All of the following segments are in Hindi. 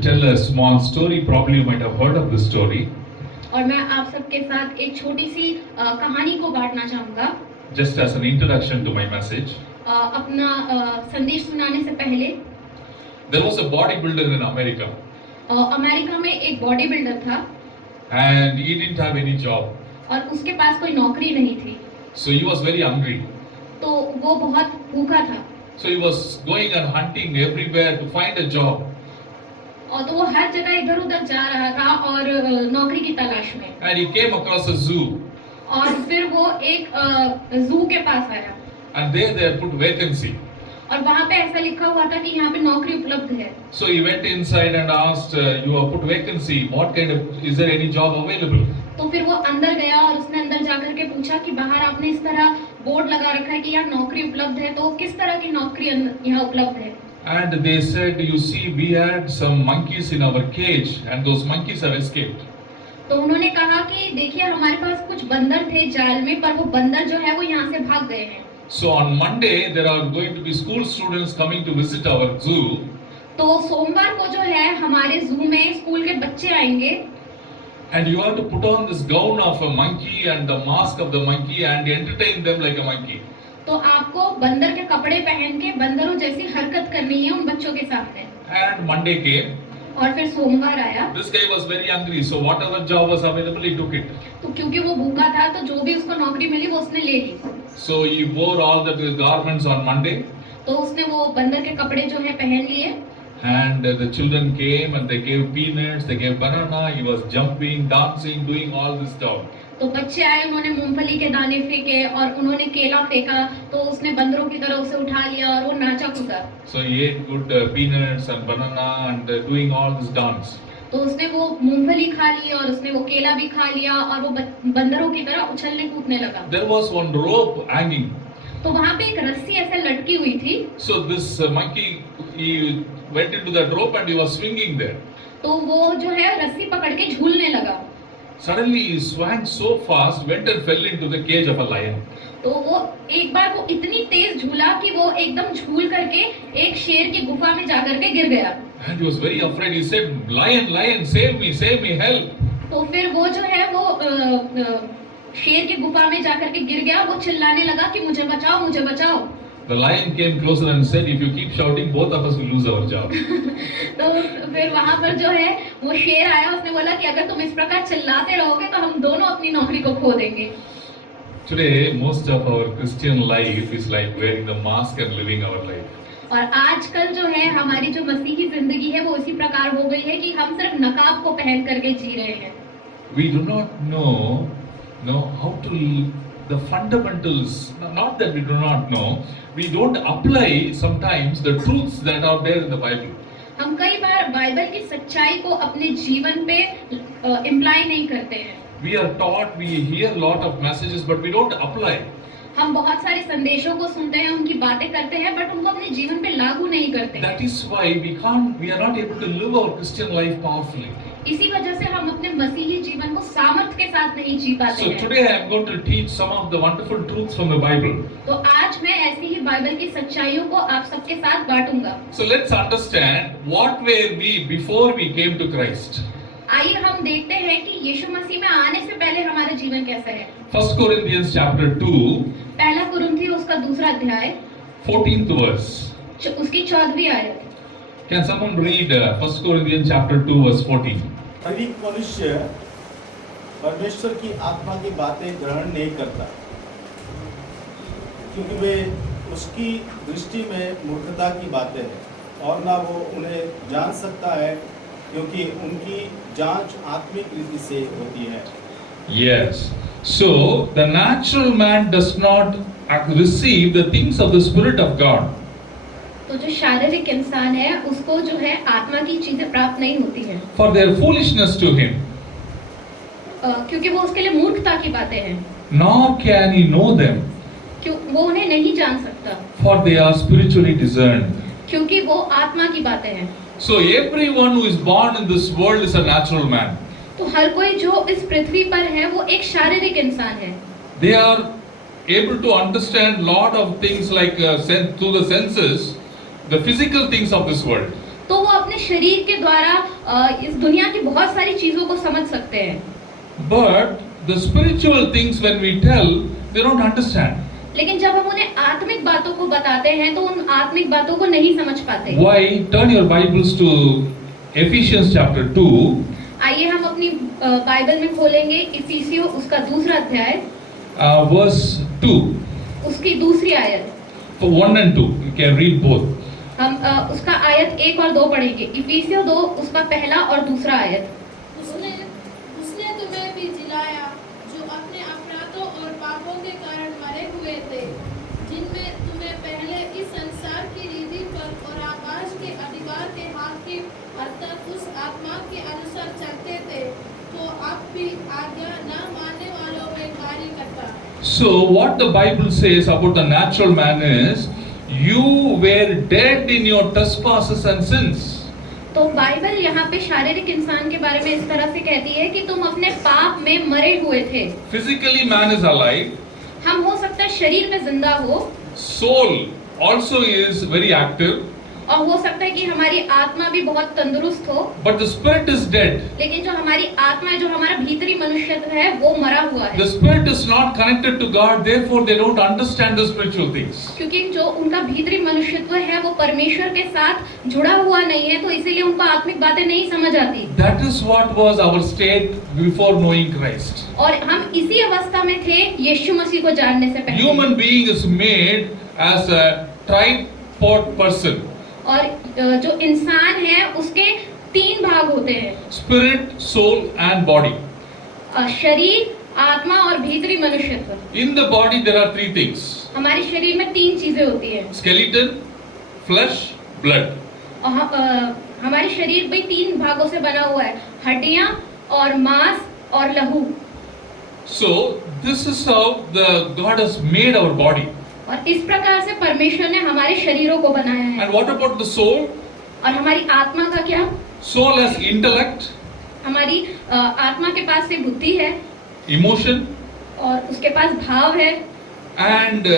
tell a small story. Probably you might have heard of this story. और मैं आप सबके साथ एक छोटी सी कहानी को बांटना चाहूँगा Just as an introduction to my message. अपना संदेश सुनाने से पहले। There was a bodybuilder in America. America में एक बॉडी बिल्डर था and he didn't have any job. और उसके पास कोई नौकरी नहीं थी, So he was very hungry. तो वो बहुत भूखा था So he was going and hunting everywhere to find a job. और तो वो हर जगह इधर उधर जा रहा था और नौकरी की तलाश में। And he came across a zoo. और फिर वो एक जू के पास आया And there they had put vacancy. और वहाँ पे ऐसा लिखा हुआ था कि यहाँ पे नौकरी उपलब्ध है। So he went inside and asked, you have put vacancy. What kind of, is there any job available? तो फिर वो अंदर गया और उसने अंदर जाकर के पूछा कि बाहर आपने इस तरह बोर्ड लगा रखा है कि यहाँ नौकरी उपलब्ध है, तो किस तरह की नौकरी यहाँ उपलब्ध है? And they said, you see, we had some monkeys in our cage and those monkeys have escaped. तो उन्होंने कहा कि देखिए हमारे पास कुछ बंदर थे जाल में, पर वो बंदर जो है वो यहाँ से भाग गए हैं। So on Monday there are going to be school students coming to visit our zoo. तो सोमवार को जो है हमारे जू में स्कूल के बच्चे आएंगे। And you have to put on this gown of a monkey and the mask of the monkey and entertain them like a monkey. तो आपको बंदर के कपड़े पहन के बंदरों जैसी हरकत करनी है उन बच्चों के सामने। And Monday came. और फिर सोमवार आया। This guy was very hungry, so whatever job was available, he took it. तो क्योंकि वो भूखा था तो जो भी उसको नौकरी मिली वो उसने ले ली। So he wore all the garments on Monday. तो उसने वो बंदर के कपड़े जो है पहन लिए। And the children came and they gave peanuts, they gave banana. He was jumping, dancing, doing all this stuff. तो बच्चे आए, उन्होंने मूंगफली के दाने फेंके और उन्होंने केला फेंका, तो उसने बंदरों की तरह उसे उठा लिया और वो नाचा कूदा। So he ate good peanuts and banana and doing all this dance. तो उसने वो मूंगफली खा ली और उसने वो केला भी खा लिया और वो बंदरों की तरह उछलने कूदने लगा। There was one rope hanging. तो वहाँ पे एक रस्सी ऐसे लटकी हुई थी। So this monkey, he went into that rope and he was swinging there. तो वो जो है रस्सी पकड़ के झूलने लगा। Suddenly he swung so fast, went and fell into the cage of a lion. तो वो एक बार वो इतनी तेज झूला कि वो एकदम झूल करके एक शेर की गुफा में जाकर के गिर गया। And he was very afraid. He said, "Lion, lion, save me, help!" तो फिर वो जो है वो शेर की गुफा में जाकर के गिर गया। वो चिल्लाने लगा कि मुझे बचाओ, मुझे बचाओ। The lion came closer and said, "If you keep shouting, both of us will lose our job." तो फिर वहाँ पर जो है वो शेर आया, उसने बोला कि अगर तुम इस प्रकार चिल्लाते रहोगे तो हम दोनों अपनी नौकरी को खो देंगे। Today, most of our Christian life is like wearing the mask and living our life. और आजकल जो है हमारी जो मसीही जिंदगी है वो इसी प्रकार हो गई है कि हम सिर्फ नकाब को पहन करके जी रहे हैं। We do not know how to the fundamentals. Not that we do not know, we don't apply sometimes the truths that are there in the Bible. हम कई बार बाइबल की सच्चाई को अपने जीवन पे इम्प्लाई नहीं करते हैं। We are taught, we hear a lot of messages, but we don't apply. हम बहुत सारे संदेशों को सुनते हैं, उनकी बातें करते हैं, बट उनको अपने जीवन पे लागू नहीं करते। That is why we are not able to live our Christian life powerfully. इसी वजह से हम अपने मसीही जीवन को सामर्थ के साथ नहीं जी पाते So हैं। today I am going to teach some of the wonderful truths from the Bible. तो आज मैं ऐसी ही बाइबल की सच्चाइयों को आप सबके साथ बांटूंगा। So let's understand what were we before we came to Christ. आइए हम देखते हैं कि यीशु मसीह में आने से पहले हमारा जीवन कैसा है। 1 Corinthians chapter 2, पहला कुरिन्थी उसका दूसरा अध्याय 14th verse. उसकी 14वीं आयत। Can someone read 1 Corinthians chapter 2 verse 14? शारीरिक मनुष्य परमेश्वर की आत्मा की बातें ग्रहण नहीं करता, क्योंकि वे उसकी दृष्टि में मूर्खता की बातें हैं, और ना वो उन्हें जान सकता है, क्योंकि उनकी जांच आत्मिक रीति से होती है। Yes. So the natural man does not receive the things of the Spirit of God. तो जो शारीरिक इंसान है उसको जो है आत्मा की चीजें प्राप्त नहीं होती हैं। For their foolishness to him. क्योंकि वो उसके लिए मूर्खता की बातें हैं। Nor can he know them. क्यों वो उन्हें नहीं जान सकता। For they are spiritually discerned. क्योंकि वो आत्मा की बातें हैं। So everyone who is born in this world is a natural man. तो हर कोई जो इस पृथ्वी पर है वो एक शारीरिक इंसान है। They are able to understand lot of things like through the senses, the physical things of this world. तो वो अपने शरीर के द्वारा इस दुनिया की बहुत सारी चीजों को समझ सकते हैं, But the spiritual things when we tell, they don't understand. लेकिन जब हम उन्हें आत्मिक बातों को बताते हैं तो उन आत्मिक बातों को नहीं समझ पाते। Why? Turn your Bibles to Ephesians chapter 2. आइए हम अपनी बाइबल में खोलेंगे इफिसियों उसका दूसरा अध्याय, Verse 2. उसकी दूसरी आयत। For 1 and 2, you can read both. हम उसका आयत 1 और 2 पढ़ेंगे। इफिसियों 2 उसका पहला और दूसरा आयत। उसने तुम्हें भी जिलाया जो अपने अपराधों और पापों के कारण मरे हुए थे, जिनमें तुम्हें पहले इस संसार की रीति पर और आकाश के अधिकार के हाकिम अर्थात उस आत्मा के अनुसार चलते थे, तो अब भी आज्ञा न मानने वालों में कार्य करता है। So what the Bible says about the natural man is, you were dead in your trespasses and sins. तो बाइबल यहाँ पे शारीरिक इंसान के बारे में इस तरह से कहती है कि तुम अपने पाप में मरे हुए थे। Physically man is alive. हम हो सकता है शरीर में जिंदा हो, Soul also is very active. और हो सकता है कि हमारी आत्मा भी बहुत तंदुरुस्त हो, But the spirit is dead. लेकिन जो हमारी आत्मा है, जो हमारा भीतरी मनुष्यत्व है, वो मरा हुआ है। The spirit is not connected to God, therefore they don't understand the spiritual things. क्योंकि जो उनका भीतरी मनुष्यत्व है वो परमेश्वर के साथ जुड़ा हुआ नहीं है, तो इसीलिए उनको आत्मिक बातें नहीं समझ आती। That is what was our state before knowing Christ. और हम इसी अवस्था में थे यीशु मसीह को जानने से पहले। Human being is made as a tripod person. और जो इंसान है उसके 3 भाग होते हैं, Spirit, soul and body. शरीर, आत्मा और भीतरी मनुष्यत्व। In the body there are 3 things. हमारे शरीर में 3 चीजें होती हैं, Skeleton, flesh, blood. और हमारे शरीर भी 3 भागों से बना हुआ है, हड्डियां और मांस और लहू। So this is how the God has made our body. और इस प्रकार से परमेश्वर ने हमारे शरीरों को बनाया है। And what about the soul? और हमारी आत्मा का क्या? Soul has intellect, हमारी आत्मा के पास से बुद्धि है, emotion और उसके पास भाव है, and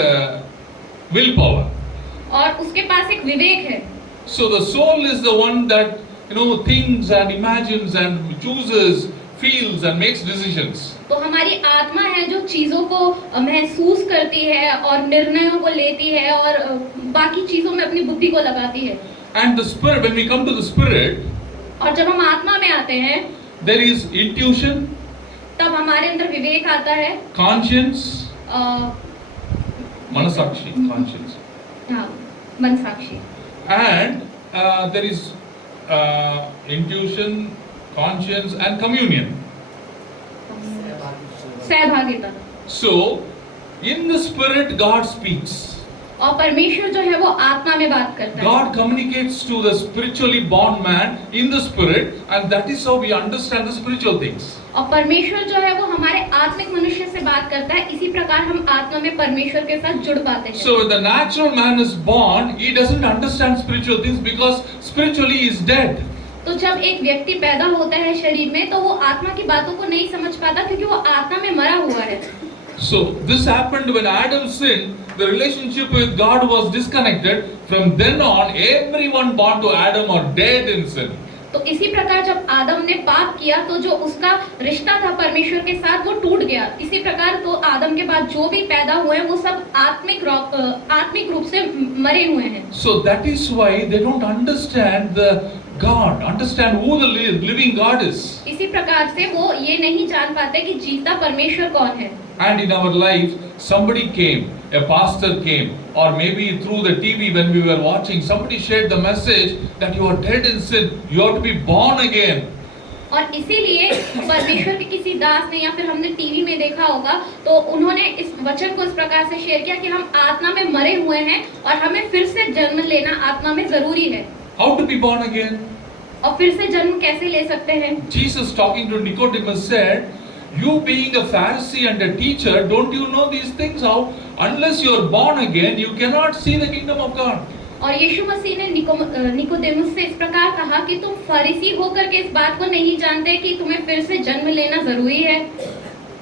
willpower. और उसके पास एक विवेक है। So the soul is the one that thinks and imagines and chooses, feels and makes decisions. तो हमारी आत्मा है जो चीजों को महसूस करती है और निर्णयों को लेती है और बाकी चीजों में अपनी बुद्धि को लगाती है। And the spirit, when we come to the spirit, और जब हम आत्मा में आते हैं there is intuition, तब हमारे अंदर विवेक आता है, conscience, अ, manasakshi, conscience, हाँ, मन साक्षी, and there is intuition, conscience and communion. सहभागिता। So in the spirit God speaks. और परमेश्वर जो है वो आत्मा में बात करता है। God communicates to the spiritually born man in the spirit, and that is how we understand the spiritual things. और परमेश्वर जो है वो हमारे आत्मिक मनुष्य से बात करता है, इसी प्रकार हम आत्मा में परमेश्वर के साथ जुड़ पाते हैं। So when the natural man is born, he doesn't understand spiritual things because spiritually he is dead. तो जब एक व्यक्ति पैदा होता है शरीर में, तो वो आत्मा की बातों को नहीं समझ पाता क्योंकि वो आत्मा में मरा हुआ है। So this happened when Adam sinned. The relationship with God was disconnected. From then on, everyone born to Adam are dead in sin. तो इसी प्रकार जब आदम ने पाप किया तो जो उसका रिश्ता था परमेश्वर के साथ वो टूट गया। इसी प्रकार तो आदम के बाद जो भी पैदा हुए हैं वो सब आत्मिक रूप से मरे हुए हैं। So that is why they don't understand the God, understand who the living God is. इसी प्रकार से वो ये नहीं जान पाते कि जीता परमेश्वर कौन है। And in our life, somebody came, a pastor came, or maybe through the TV when we were watching, somebody shared the message that you are dead in sin, you have to be born again. और इसीलिए परमेश्वर के किसी दास ने या फिर हमने टीवी में देखा होगा तो उन्होंने इस वचन को इस प्रकार से शेयर किया कि हम आत्मा में मरे हुए हैं और हमें फिर से जन्म लेना आत्मा में जरूरी है। How to be born again? और फिर से जन्म कैसे ले सकते हैं? Jesus talking to Nicodemus said, you being a Pharisee and a teacher, don't you know these things? How? Unless you are born again, you cannot see the kingdom of God. और यीशु मसीह ने निकोदेमुस से इस प्रकार कहा कि तुम फरीसी होकर के इस बात को नहीं जानते कि तुम्हें फिर से जन्म लेना जरूरी है।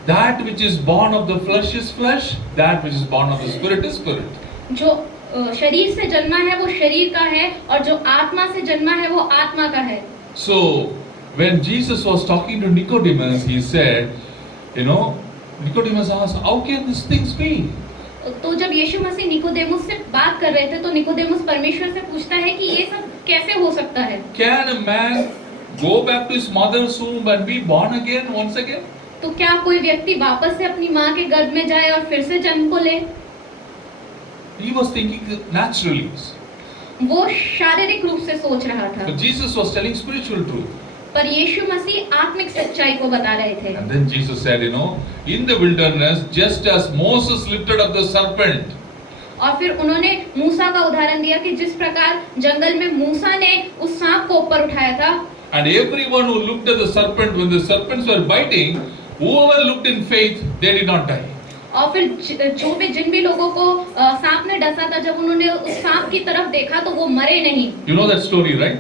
That which is born of the flesh is flesh, that which is born of the spirit is spirit. जो शरीर से जन्मा है वो शरीर का है और जो आत्मा से जन्मा है वो आत्मा का है। So when Jesus was talking to Nicodemus, he said, Nicodemus asked, how can these things be? तो जब यीशु मसीह निकोदेमुस से बात कर रहे थे तो निकोदेमुस परमेश्वर से पूछता है कि ये सब कैसे हो सकता है? Can a man go back to his mother's womb and be born again once again? तो क्या कोई व्यक्ति वापस से अपनी माँ के गर्भ में जाए और फिर से जन्म को ले? He was thinking naturally. वो शारीरिक रूप से सोच रहा था, But Jesus was telling spiritual truth. पर यीशु मसीह आत्मिक सच्चाई को बता रहे थे। And then Jesus said, in the wilderness, just as Moses lifted up the serpent, और फिर उन्होंने मूसा का उदाहरण दिया कि जिस प्रकार जंगल में मूसा ने उस सांप को ऊपर उठाया था, and everyone who looked at the serpent, when the serpents were biting, whoever looked in faith, they did not die. और फिर जिन भी लोगों को सांप ने डसा था, जब उन्होंने उस सांप की तरफ देखा तो वो मरे नहीं। You know that story, right?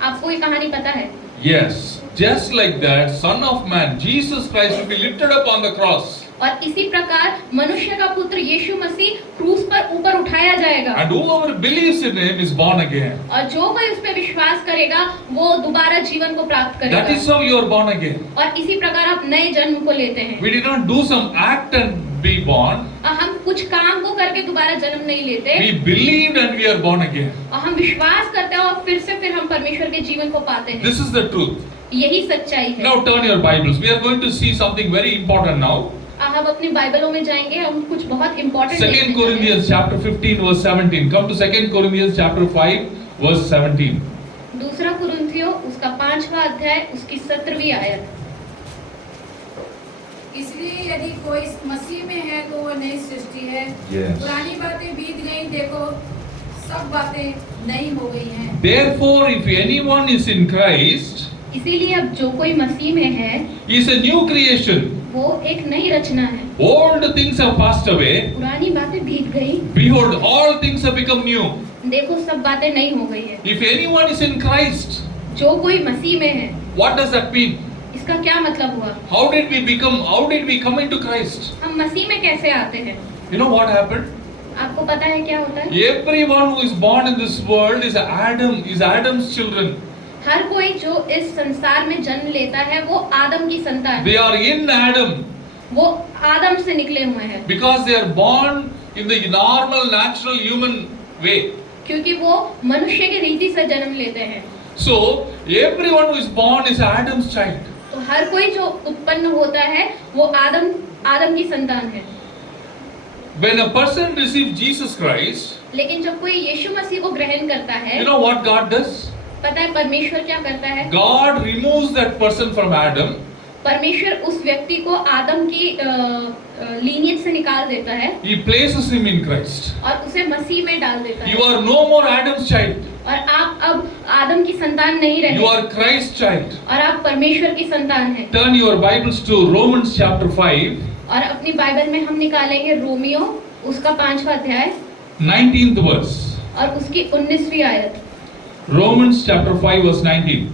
आपको ये कहानी पता है? Yes. Just like that, Son of Man, Jesus Christ, will be lifted up on the cross. और इसी प्रकार मनुष्य का पुत्र यीशु मसीह क्रूस पर ऊपर उठाया जाएगा। And whoever believes in him is born again. और जो कोई उस पे विश्वास करेगा वो दोबारा जीवन को प्राप्त करेगा। That is how you are born again. और इसी प्रकार आप नए जन्म को लेते हैं। We did not do some act and be born. हम कुछ काम को करके दोबारा जन्म नहीं लेते। We believed and we are born again. और हम विश्वास करते हैं और फिर हम परमेश्वर के जीवन को पाते हैं। This is the truth. यही सच्चाई है। Now turn your Bibles. We are going to see something very important now. हम अपनी बाइबलों में जाएंगे, हम कुछ बहुत important 2 Corinthians chapter 15 verse 17. Come to 2 Corinthians chapter 5 verse 17. दूसरा कुरिन्थियों उसका 5वां अध्याय उसकी 17वीं आयत। इसलिए यदि कोई मसीह में है तो वह नई सृष्टि है। Yes. पुरानी बातें बीत गईं, देखो सब बातें नई हो गई हैं। Therefore, if anyone is in Christ, इसीलिए अब जो कोई मसीह में है he is a new creation. वो एक नई रचना है। Old things have passed away. पुरानी बातें बीत गई, Behold, all things have become new. देखो सब बातें नई हो गई है। If anyone is in Christ, जो कोई मसीह में है, what does that mean? इसका क्या मतलब हुआ? How did we come into Christ? हम मसीह में कैसे आते हैं? You know what happened? आपको पता है क्या होता है? Everyone who is born in this world is Adam's children. हर कोई जो इस संसार में जन्म लेता है वो आदम की संतान They है। are in Adam वो आदम से निकले हुए हैं because they are born in the normal, natural human way. क्योंकि वो मनुष्य की रीति से जन्म लेते हैं। So everyone who is born is Adam's child. तो हर कोई जो उत्पन्न होता है वो आदम की संतान है। When a person receives Jesus Christ, लेकिन जब कोई यीशु मसीह को ग्रहण करता है, you know what God does? पता है परमेश्वर क्या करता है? God removes that person from Adam. परमेश्वर उस व्यक्ति को आदम की लीनियज से निकाल देता है He places him in Christ. और उसे मसीह में डाल देता You है। are no more Adam's child. और आप अब आदम की संतान नहीं You रहे are Christ's child. और आप परमेश्वर की संतान हैं। Turn your Bibles to Romans chapter 5, और अपनी बाइबल में हम निकालेंगे रोमियो उसका 5वां अध्याय 19th verse. और उसकी 19वीं आयत। Romans chapter 5 verse 19.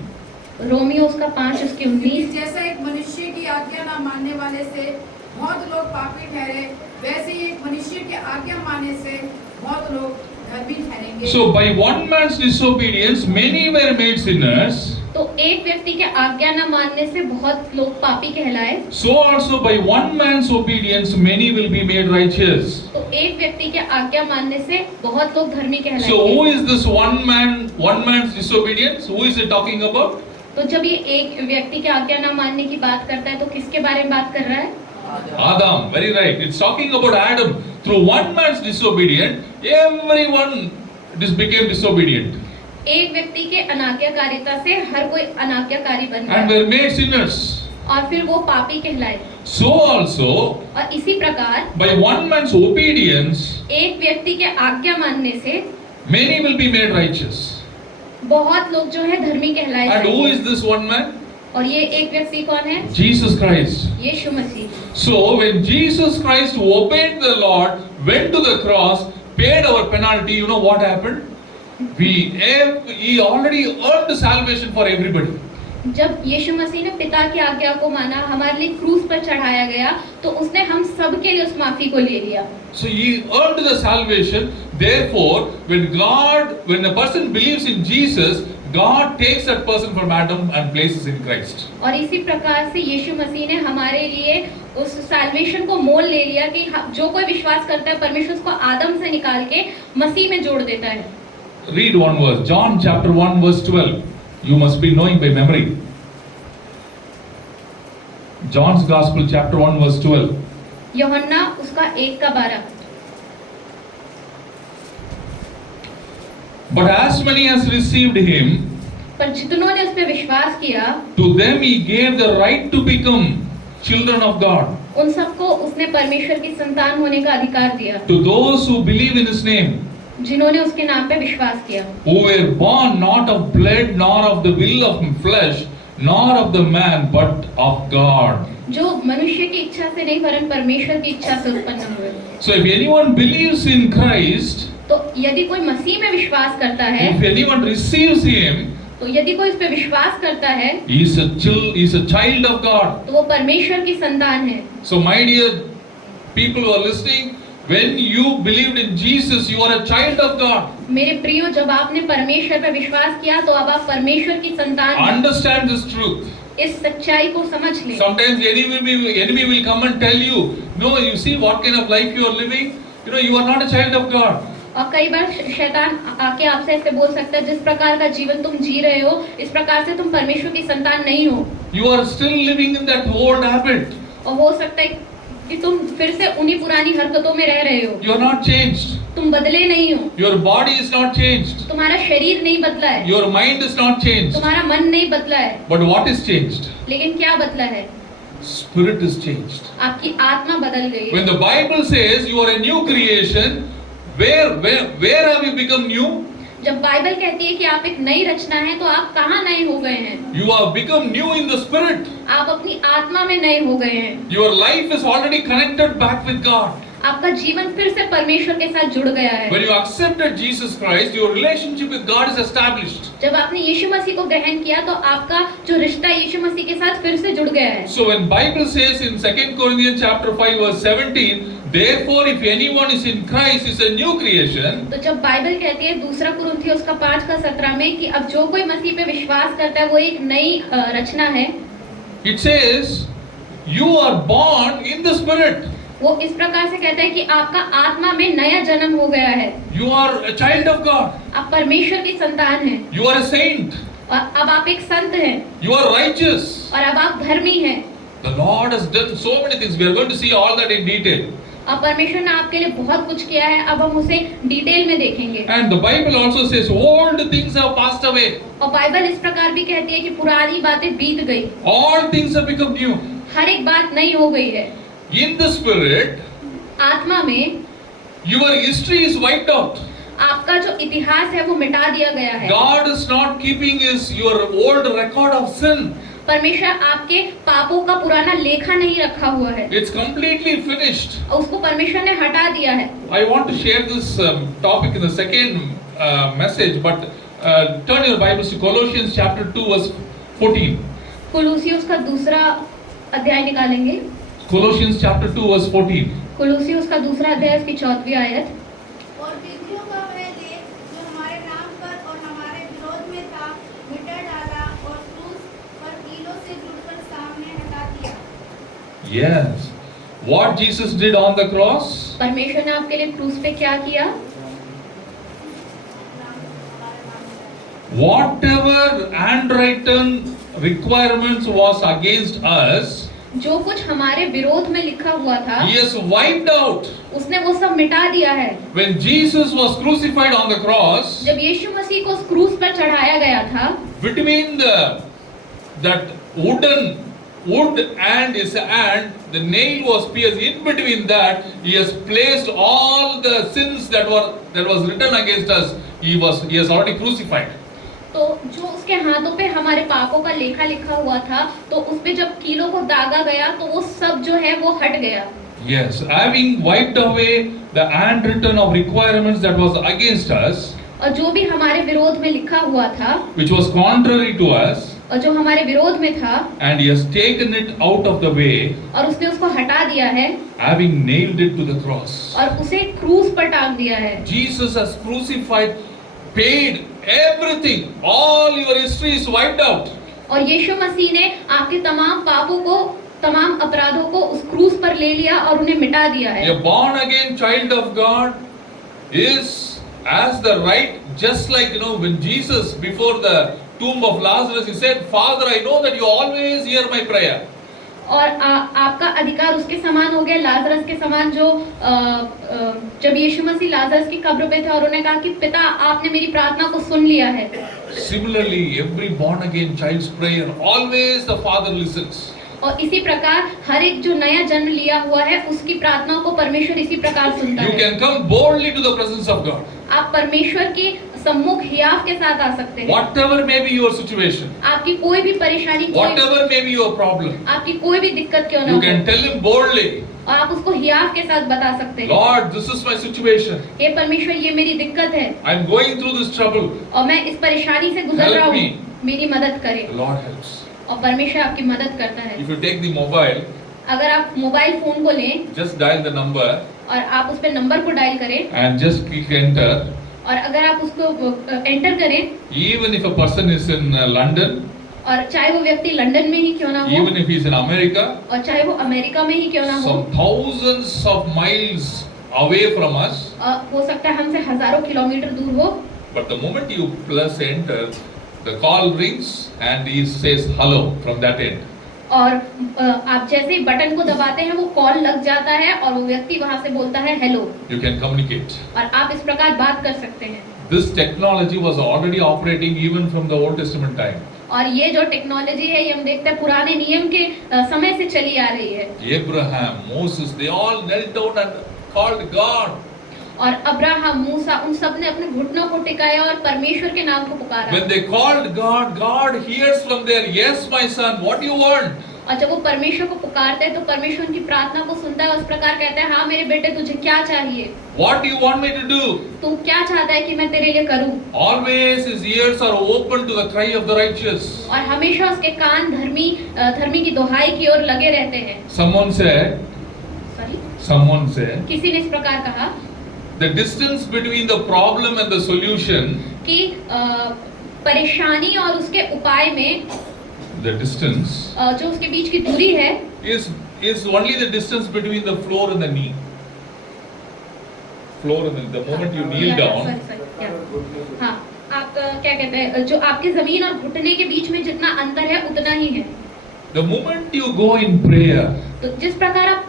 रोमियो उसका 5 उसकी 19। जैसा एक मनुष्य की आज्ञा न मानने वाले से बहुत लोग पापी ठहरे, वैसे ही एक मनुष्य की आज्ञा मानने से बहुत लोग धर्मी ठहरेंगे। So by one man's disobedience many were made sinners. तो एक व्यक्ति के आज्ञा न मानने से बहुत लोग पापी कहलाए। So also by one man's obedience many will be made righteous. तो एक व्यक्ति के आज्ञा मानने से बहुत लोग धर्मी So who कहलाएंगे। is this one man's disobedience? Who is it talking about? तो जब ये एक व्यक्ति के आज्ञा न मानने की बात करता है तो किसके बारे में बात कर रहा है? Adam, very right. It's talking about Adam. Through one man's disobedience, everyone became disobedient एक व्यक्ति के अनाज्ञाकारिता से हर कोई अनाज्ञाकारी बन and गया were made sinners. और फिर वो पापी कहलाए। So also और इसी प्रकार by one man's obedience, एक व्यक्ति के आज्ञा मानने से many will be made righteous. बहुत लोग जो है धर्मी कहलाए And who जाएंगे। is this one man? और ये एक व्यक्ति कौन है? Jesus Christ. Yeshu Masih. So when Jesus Christ obeyed the Lord, went to the cross, paid our penalty, you know what happened? He already earned salvation for everybody. जब यीशु मसीह ने पिता की आज्ञा को माना, हमारे लिए क्रूस पर चढ़ाया गया, तो उसने हम सब के लिए उस माफी को ले लिया। So he earned the salvation. Therefore, when a person believes in Jesus, God takes that person from Adam and places in Christ. और इसी प्रकार से यीशु मसीह ने हमारे लिए उस सैल्वेशन को मोल ले लिया कि जो कोई विश्वास करता है, परमेश्वर उसको आदम से निकाल के मसीह में जोड़ देता है। Read one verse. John chapter 1 verse 12. You must be knowing by memory. John's Gospel chapter 1 verse 12. यूहन्ना उसका 1:12। But as many as received him, पर जितनों ने उस पर विश्वास किया, to them he gave the right to become children of God. उन सबको उसने परमेश्वर की संतान होने का अधिकार दिया, To those who believe in his name, जिन्होंने उसके नाम पे विश्वास किया, who were born not of blood, nor of the will of flesh, nor of the man, but of God. जो मनुष्य की इच्छा से नहीं वरन परमेश्वर की इच्छा से उत्पन्न हुए। So if anyone believes in Christ, तो यदि कोई मसीह में विश्वास करता है, if anyone receives him, तो यदि कोई इस पे विश्वास करता है, he is a child of God. तो वो परमेश्वर की संतान है। So my dear people who are listening, when you believed in Jesus, you are a child of God. मेरे प्रियो, जब आपने परमेश्वर पे विश्वास किया तो अब आप परमेश्वर की संतान हैं। Understand this truth. इस सच्चाई को समझ लें। Sometimes the enemy will come and tell you, no, you see what kind of life you are living. You know, you are not a child of God. और कई बार शैतान आके आपसे ऐसे बोल सकता है, जिस प्रकार का जीवन तुम जी रहे हो, इस प्रकार से तुम परमेश्वर की संतान नहीं हो। You are still living in that old habit. और हो सकता है कि तुम फिर से उन्हीं पुरानी हरकतों में रह रहे हो। You are not changed. तुम बदले नहीं हो। Your body is not changed. तुम्हारा शरीर नहीं बदला है। Your mind is not changed. तुम्हारा मन नहीं बदला है। But what is changed? लेकिन क्या बदला है? Spirit is changed. आपकी आत्मा बदल गई है। When the Bible says you are a new creation, where have you become new? जब बाइबल कहती है कि आप एक नई रचना है, तो आप कहाँ नए हो गए हैं? You have become new in the Spirit. आप अपनी आत्मा में नए हो गए हैं। Your life is already connected back with God. आपका जीवन फिर से परमेश्वर के साथ जुड़ गया है। When you accepted Jesus Christ, your relationship with God is established. जब आपने यीशु मसीह को ग्रहण किया, तो आपका जो रिश्ता यीशु मसीह के साथ फिर से जुड़ गया है। So when Bible says in 2 Corinthians chapter 5 verse 17, therefore if anyone is in Christ is a new creation. तो जब बाइबल कहती है 2 कुरिन्थियों उसका 5:17 में कि अब जो कोई मसीह पे विश्वास करता है वो एक नई रचना है, It says you are born in the Spirit. वो इस प्रकार से कहता है कि आपका आत्मा में नया जन्म हो गया है। You are a child of God. आप परमेश्वर की संतान हैं। You are a saint. और अब आप एक संत हैं। You are righteous. और अब आप धर्मी हैं। The Lord has done so many things. We are going to see all that in detail. और परमेश्वर ने आपके लिए बहुत कुछ किया है, अब हम उसे डिटेल में देखेंगे। And the Bible also says old things have passed away. और बाइबल इस प्रकार भी कहती है कि पुरानी बातें बीत गई, All things have become new. हर एक बात नई हो गई है। In the Spirit, आत्मा में your history is wiped out. आपका जो इतिहास है वो मिटा दिया गया है। God is not keeping your old record of sin. परमेश्वर आपके पापों का पुराना लेखा नहीं रखा हुआ है, It's completely finished. और उसको परमेश्वर ने हटा दिया है। I want to share this topic in the second message, but turn your Bibles to Colossians chapter 2 verse 14. कुलूसियुस का दूसरा अध्याय निकालेंगे। Colossians chapter 2 verse 14. कुलूसियुस का दूसरा अध्याय इसकी 4वीं आयत। और विधियों का वह लेख जो हमारे नाम पर और हमारे विरोध में था, मिटा डाला और क्रूस पर कीलों से जुड़कर सामने हटा दिया। Yes. What Jesus did on the cross? परमेश्वर ने आपके लिए क्रूस पे क्या किया? Whatever handwritten requirements was against us, जो कुछ हमारे विरोध में लिखा हुआ था, He has wiped out. उसने वो सब मिटा दिया है। When Jesus was crucified on the cross, जब यीशु मसीह को उस क्रूस पर चढ़ाया गया था, between that wood and his hand, the nail was pierced. In between that, He has placed all the sins that was written against us. He has already crucified. तो जो उसके हाथों पे हमारे पापों का लेखा लिखा हुआ था, तो उस पे जब कीलों को दागा गया, तो वो सब जो है वो हट गया। Yes, having wiped away the handwritten of requirements that was against us, और जो भी हमारे विरोध में लिखा हुआ था, which was contrary to us, और जो हमारे विरोध में था, and he has taken it out of the way, और उसने उसको हटा दिया है having nailed it to the cross. और उसे क्रूस पर टांग दिया है। Jesus has crucified, paid everything. All your history is wiped out. और यीशु मसीह ने आपके तमाम पापों को, तमाम अपराधों को उस क्रूस पर ले लिया और उन्हें मिटा दिया है। A born again child of God is as the right, just like when Jesus before the tomb of Lazarus, he said, Father, I know that you always hear my prayer. और आपका अधिकार उसके समान हो गया, लाजरस के समान, जो जब यीशु मसीह लाजरस की कब्र पे थे और उन्होंने कहा कि पिता आपने मेरी प्रार्थना को सुन लिया है। Similarly, every born again child's prayer, always the Father listens. और इसी प्रकार हर एक जो नया जन्म लिया हुआ है उसकी प्रार्थनाओं को परमेश्वर इसी प्रकार सुनता You है। can come boldly to the presence of God. आप परमेश्वर की सम्मुख हियाव के साथ आ सकते हैं। Whatever may be your situation, आपकी कोई भी परेशानी, whatever may be your problem, आपकी कोई भी दिक्कत क्यों ना you हो, can tell him boldly, और आप उसको हियाव के साथ बता सकते हैं, Lord, this is my situation. हे परमेश्वर ये मेरी दिक्कत है I'm going through this trouble. और मैं इस परेशानी से गुजर रहा Help हूँ, me. मेरी मदद करें। The Lord helps. और परमेश्वर आपकी मदद करता है। If you take the mobile, अगर आप मोबाइल फोन को लें just dial the number और आप उस पे नंबर को डायल करें and just click enter. और अगर आप उसको एंटर करें, Even if a person is in London, और चाहे वो व्यक्ति लंदन में ही क्यों ना हो, even if he is in America, और चाहे वो अमेरिका में ही क्यों ना हो, some thousands of miles away from us, हो सकता है हमसे हजारों किलोमीटर दूर हो, but the moment you press enter, the call rings and he says hello from that end. और आप जैसे ही बटन को दबाते हैं वो कॉल लग जाता है और वो व्यक्ति वहां से बोलता है हेलो, You can communicate. और आप इस प्रकार बात कर सकते हैं। This technology was already operating even from the Old Testament time. और ये जो टेक्नोलॉजी है ये हम देखते हैं पुराने नियम के समय से चली आ रही है। Abraham, Moses, they all knelt down and called God. और अब्राहम, मूसा, उन सब ने अपने घुटनों को टिकाया और परमेश्वर के नाम को पुकारा। When they called God, God hears from there, yes my son, what do you want? और जब वो परमेश्वर को पुकारते हैं तो परमेश्वर उनकी प्रार्थना को सुनता है और इस प्रकार कहता है, हाँ मेरे बेटे तुझे क्या चाहिए, What do you want me to do? तू क्या चाहता है कि मैं तेरे लिए करूं। Always his ears are open to the cry of the righteous. और हमेशा उसके कान धर्मी की दुहाई की ओर लगे रहते हैं। Someone said, किसी ने इस प्रकार कहा the distance between the problem and the solution, कि परेशानी और उसके उपाय में the distance जो उसके बीच की दूरी है is only the distance between the floor and the knee. The moment you kneel down, हाँ, आप क्या कहते हैं, जो आपके जमीन और घुटने के बीच में जितना अंतर है उतना ही है। the moment you go in prayer, तो जिस प्रकार आप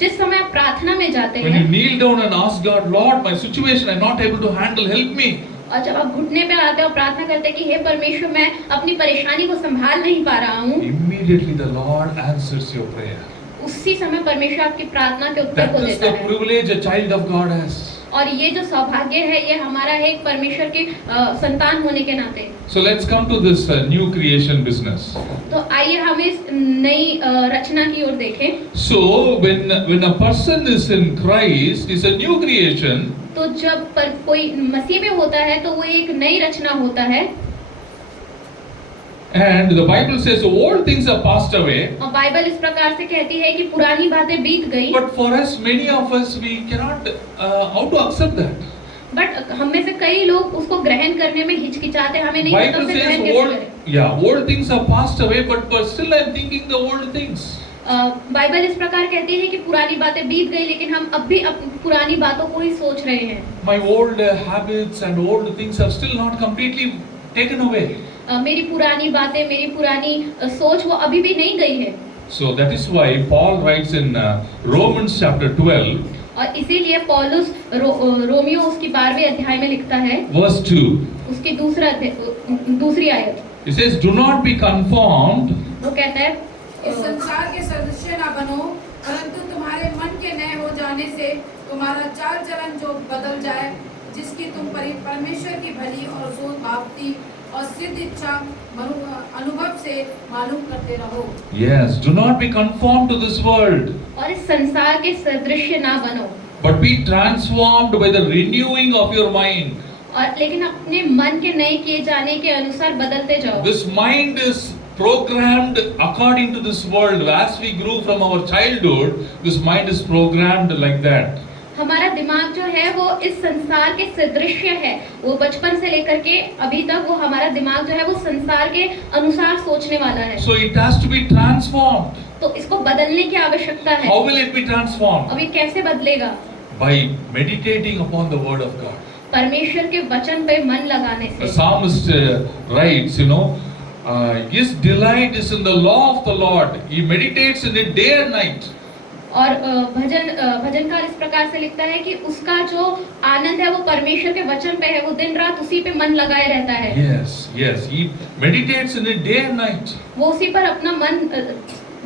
जिस समय आप प्रार्थना में जाते when you हैं kneel down and ask God, Lord, my situation I'm not able to handle, help me. और जब आप घुटने पे आते हैं और प्रार्थना करते हैं कि हे परमेश्वर मैं अपनी परेशानी को संभाल नहीं पा रहा हूँ, Immediately the Lord answers your prayer. उसी समय परमेश्वर आपकी प्रार्थना के उत्तर That को is देता the है। privilege a child of God has. और ये जो सौभाग्य है ये हमारा है एक परमेश्वर के संतान होने के नाते। So let's come to this new creation business. तो आइए हम इस नई रचना की ओर देखें। So when a person is in Christ, is a new creation. तो जब कोई मसीह में होता है तो वो एक नई रचना होता है। And the Bible says old things are passed away. और बाइबल इस प्रकार से कहती है कि पुरानी बातें बीत गई। But for us, many of us, we cannot how to accept that. But हम में से कई लोग उसको ग्रहण करने में हिचकिचाते हैं, हमें नहीं पता Bible उसे ग्रहण says कैसे करें। old things are passed away, but still I'm thinking the old things. Bible इस प्रकार कहती है कि पुरानी बातें बीत गई लेकिन हम अब भी पुरानी बातों को ही सोच रहे हैं। My old habits and old things have still not completely taken away. मेरी पुरानी बातें, मेरी पुरानी सोच वो अभी भी नहीं गई है। So that is why Paul writes in Romans chapter 12, और इसीलिए पौलुस रोमियो उसकी 12वें अध्याय में लिखता है, verse 2. उसकी दूसरी आयत, He says, "Do not be conformed वो कहता है इस संसार के सदस्य ना बनो, परंतु तुम्हारे मन के नए हो जाने से तुम्हारा चाल चलन जो बदल जाए, जिसकी तुम परमेश्वर की भली और भावती और सिद्ध इच्छा अनुभव से मालूम करते रहो। Yes, do not be conformed to this world, और इस संसार के सदृश्य ना बनो, but be transformed by the renewing of your mind." और लेकिन अपने मन के नए किए जाने के अनुसार बदलते जाओ। This mind is programmed according to this world. As we grew from our childhood, this mind is programmed like that. हमारा दिमाग जो है वो इस संसार के सदृश्य है। वो बचपन से लेकर के अभी तक वो हमारा दिमाग जो है वो संसार के अनुसार सोचने वाला है। So it has to be transformed. तो इसको बदलने की आवश्यकता है। How will it be transformed? अब ये कैसे बदलेगा? By meditating upon the word of God. परमेश्वर के वचन पे मन लगाने The से। psalmist writes, his delight is in the law of the Lord. He meditates in it day and night. और भजनकार इस प्रकार से लिखता है कि उसका जो आनंद है वो परमेश्वर के वचन पे है, वो दिन रात उसी पे मन लगाए रहता है। Yes, he meditates in it day and night. वो उसी पर अपना मन